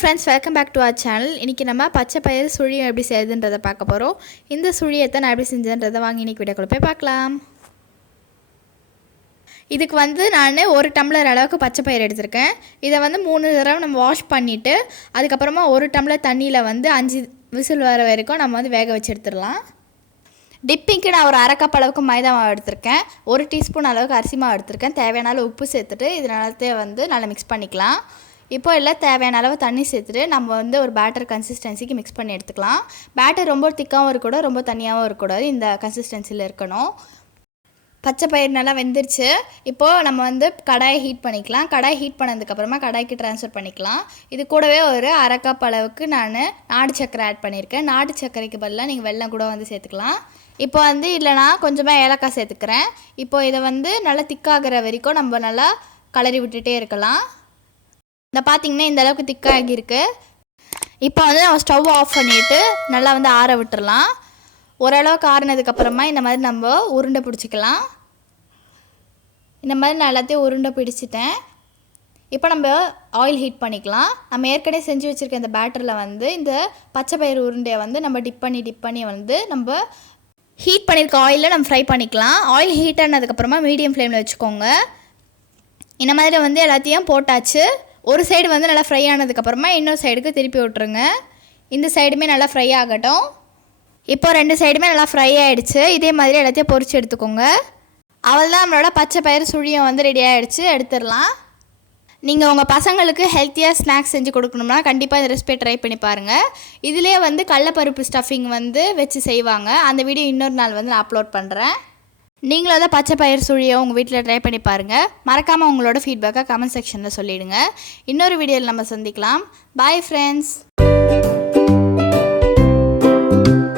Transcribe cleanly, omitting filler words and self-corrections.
friends, welcome back to our channel. இன்னைக்கு நம்ம பச்சைப்பயிறு சுழியம் எப்படி செய்யறதுன்றதை பார்க்க போறோம். இந்த சுழியத்தை நான் எப்படி செஞ்சேன்றதை வாங்க இன்னைக்கு வீடியோக்குள்ள போய் பார்க்கலாம். இதுக்கு வந்து நான் 1 டம்ளர் அளவுக்கு பச்சைப்பயிறு எடுத்துர்க்கேன். இதை வந்து 3 தடவை நம்ம வாஷ் பண்ணிட்டு அதுக்கு அப்புறமா 1 டம்ளர் தண்ணியில வந்து 5 விசில் வர வரைக்கும் நம்ம வந்து வேக வச்சு எடுத்துறலாம். டிப்பிங்க்கு நான் ஒரு 1/2 கப் அளவுக்கு மைதா மாவு எடுத்துர்க்கேன். 1 டீஸ்பூன் அளவுக்கு அரிசி மாவு எடுத்துர்க்கேன். தேவையான அளவு உப்பு சேர்த்துட்டு இதனால வந்து நல்லா மிக்ஸ் பண்ணிக்கலாம். இப்போ எல்லாம் தேவையான அளவு தண்ணி சேர்த்துட்டு நம்ம வந்து ஒரு பேட்டர் கன்சிஸ்டன்சிக்கு மிக்ஸ் பண்ணி எடுத்துக்கலாம். பேட்டர் ரொம்ப திக்காகவும் இருக்கக்கூடாது, ரொம்ப தண்ணியாகவும் இருக்கக்கூடாது, இந்த கன்சிஸ்டன்சியில் இருக்கணும். பச்சை பயிர் நல்லா வெந்துருச்சு. இப்போது நம்ம வந்து கடாயை ஹீட் பண்ணிக்கலாம். கடாய் ஹீட் பண்ணதுக்கப்புறமா கடாய்க்கு ட்ரான்ஸ்ஃபர் பண்ணிக்கலாம். இது கூடவே ஒரு 1/2 கப் அளவுக்கு நான் நாட்டு சர்க்கரை ஆட் பண்ணியிருக்கேன். நாட்டு சர்க்கரைக்கு பதிலாக நீங்கள் வெல்லம் கூட வந்து சேர்த்துக்கலாம். இப்போ வந்து இல்லைனா கொஞ்சமாக ஏலக்காய் சேர்த்துக்கிறேன். இப்போது இதை வந்து நல்லா திக்காகிற வரைக்கும் நம்ம நல்லா கலரி விட்டுட்டே இருக்கலாம். இந்த பார்த்திங்கன்னா இந்த அளவுக்கு திக்காகிருக்கு. இப்போ வந்து நம்ம ஸ்டவ் ஆஃப் பண்ணிவிட்டு நல்லா வந்து ஆற விட்டுறலாம். ஓரளவுக்கு ஆறினதுக்கப்புறமா இந்த மாதிரி நம்ம உருண்டை பிடிச்சிக்கலாம். இந்த மாதிரி நான் எல்லாத்தையும் உருண்டை பிடிச்சிட்டேன். இப்போ நம்ம ஆயில் ஹீட் பண்ணிக்கலாம். நம்ம ஏற்கனவே செஞ்சு வச்சுருக்க இந்த பேட்டரில் வந்து இந்த பச்சை பயிறு உருண்டையை வந்து நம்ம டிப் பண்ணி வந்து நம்ம ஹீட் பண்ணியிருக்க ஆயிலில் நம்ம ஃப்ரை பண்ணிக்கலாம். ஆயில் ஹீட் ஆனதுக்கப்புறமா மீடியம் ஃப்ளேமில் வச்சுக்கோங்க. இந்த மாதிரி வந்து எல்லாத்தையும் போட்டாச்சு. ஒரு சைடு வந்து நல்லா ஃப்ரை ஆனதுக்கப்புறமா இன்னொரு சைடுக்கு திருப்பி விட்டுருங்க. இந்த சைடுமே நல்லா ஃப்ரை ஆகட்டும். இப்போ 2 சைடுமே நல்லா ஃப்ரை ஆகிடுச்சு. இதே மாதிரி எல்லாத்தையும் பொரிச்சு எடுத்துக்கோங்க. அவ்வளோதான், நம்மளோட பச்சை பயிறு சுழியம் வந்து ரெடி ஆகிடுச்சு. எடுத்துடலாம். நீங்கள் உங்கள் பசங்களுக்கு ஹெல்த்தியாக ஸ்நாக்ஸ் செஞ்சு கொடுக்கணும்னா கண்டிப்பாக இந்த ரெசிபியை ட்ரை பண்ணி பாருங்கள். இதிலே வந்து கடலைப்பருப்பு ஸ்டஃபிங் வந்து வச்சு செய்வாங்க. அந்த வீடியோ இன்னொரு நாள் வந்து நான் அப்லோட் பண்ணுறேன். நீங்களும் தான் பச்சை பயிறு சுழியம் உங்கள் வீட்டில் ட்ரை பண்ணி பாருங்கள். மறக்காமல் உங்களோட ஃபீட்பேக்கை கமெண்ட் செக்ஷனில் சொல்லிவிடுங்க. இன்னொரு வீடியோவில் நம்ம சந்திக்கலாம். Bye friends.